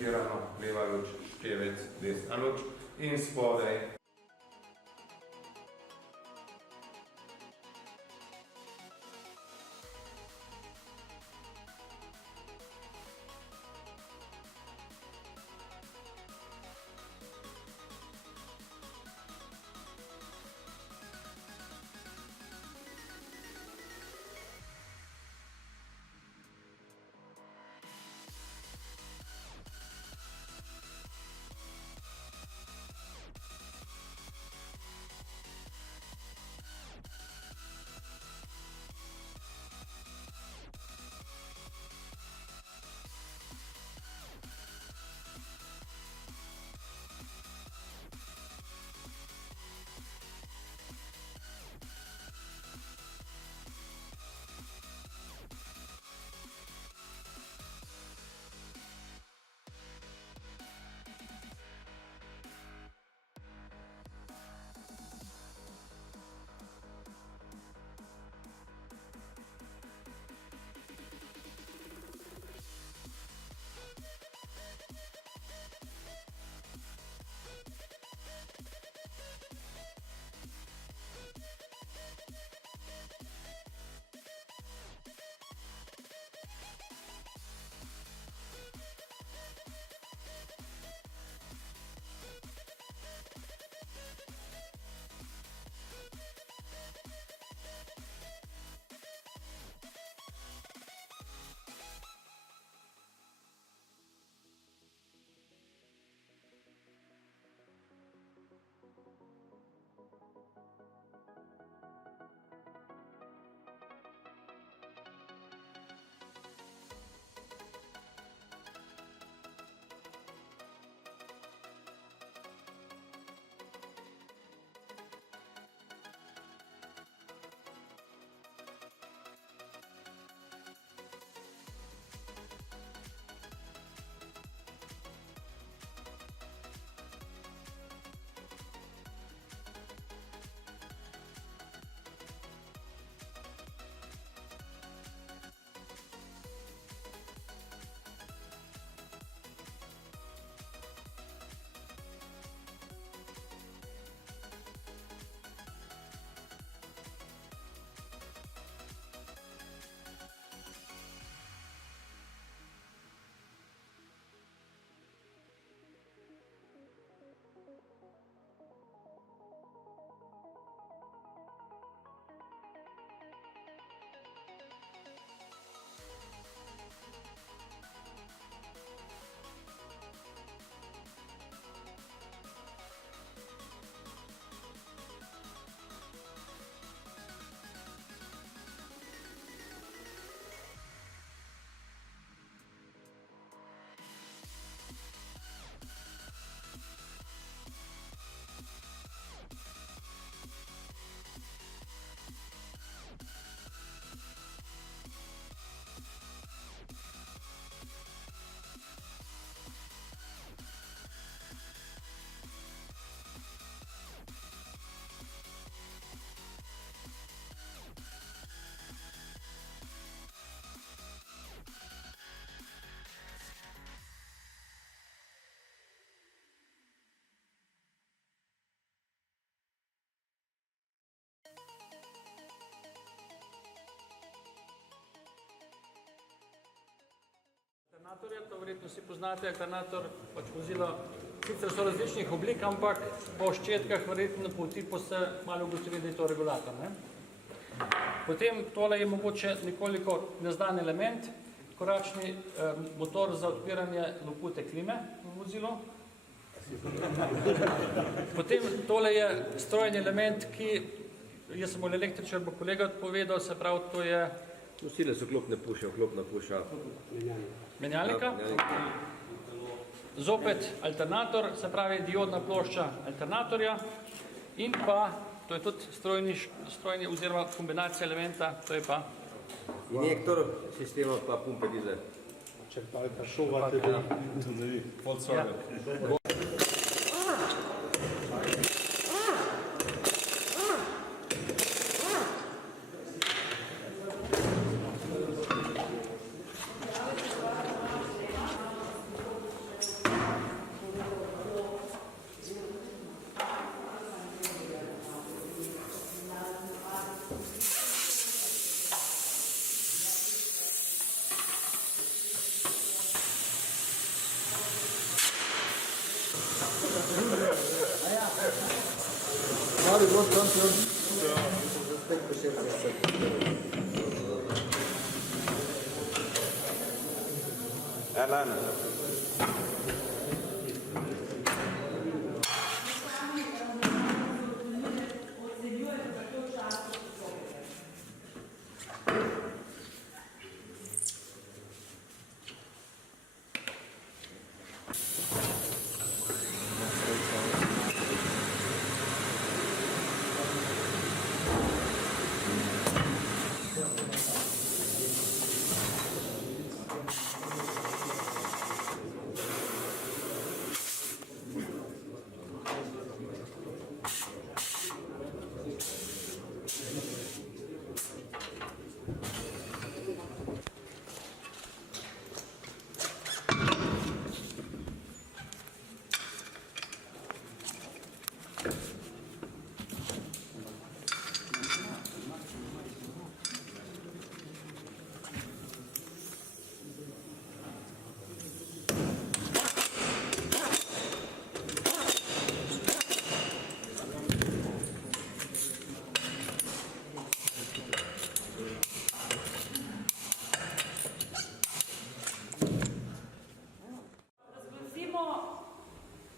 montirano, leva luč, števec, desna luč in spodaj. Alternatorja, to verjetno si poznate, alternator, pač vozilo, sicer so različnih oblik, ampak po ščetkah verjetno po tipu se malo ugotovi, da je to regulator. Ne? Potem tole je mogoče nekoliko neznan element, koračni motor za odpiranje lopute klime v vozilu. Potem tole je strojni element, ki, jaz sem električar, bo kolega odpovedal, se pravi, to je Nosile so klopne puše, klopna puša. Menjalnika. Zopet alternator, se pravi diodna plošča alternatorja. In pa, to je tudi strojni oziroma kombinacija elementa, to je pa Injektor sistema pa pumpe dizel. Čerpalka šova, Volkswagen.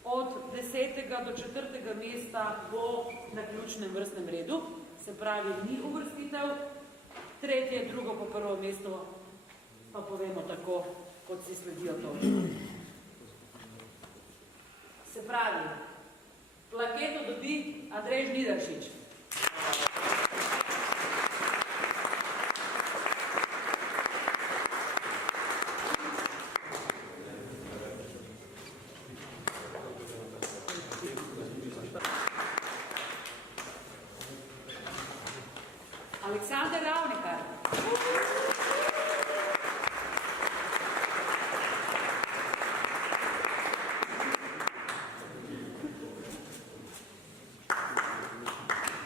Od 10. do 4. mesta po naključnem vrstnem redu, se pravi, ni uvrstitev, 3., 2. po 1. mesto pa povemo tako, kot si sledijo to. Se pravi, plaketo dobi Andrej Žnidaršič. Aleksander Ravnikar.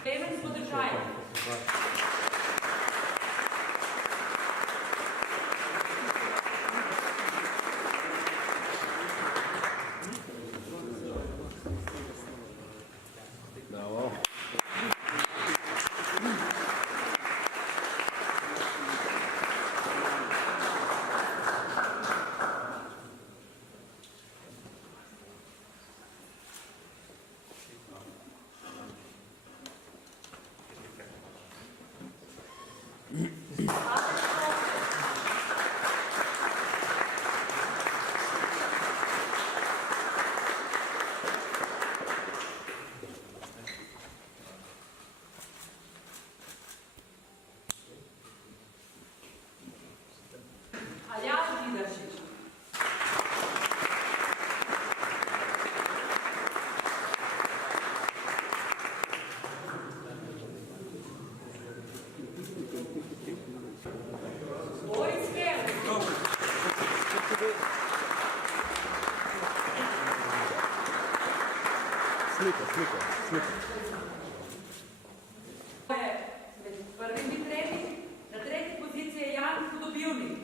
Klemen Spodržajev. Aljaž Žnidaršič. Boris Kel. Slika. Med prvimi tremi, na 3. poziciji je Jan Hudobivnik.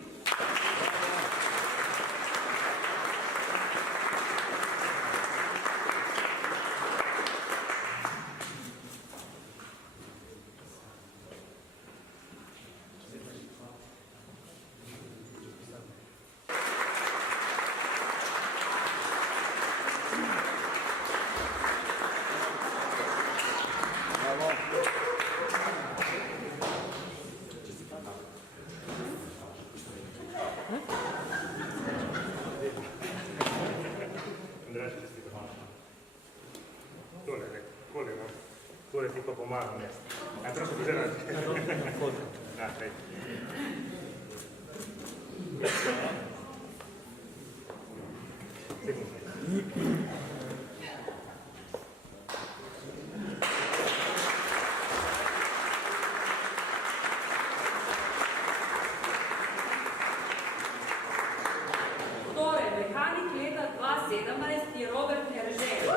Tole ti pa pomagam jaz. Prosto pozirati. Da, hej. Torej, mehanik leta 2017 je Robert Eržej.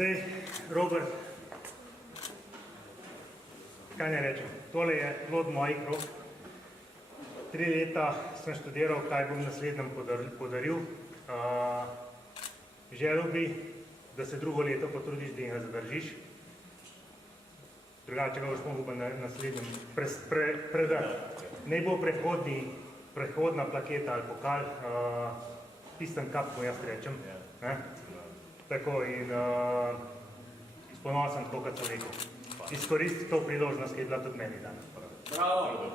Zdaj, Robert, kaj ne rečem, tole je plod mojih rok. 3 leta sem študiral, kaj bom naslednjem podaril. Želel bi, da se drugo leto potrudiš, da ga zadržiš. Drugače ga boš mogel na naslednjem predati. Naj bo prehodna plaketa ali pokal, tistem kap, ko jaz rečem. Tako in ponosen, tako kot sem rekel. Izkoristi to priložnost, ki je bila tudi meni danes. Bravo!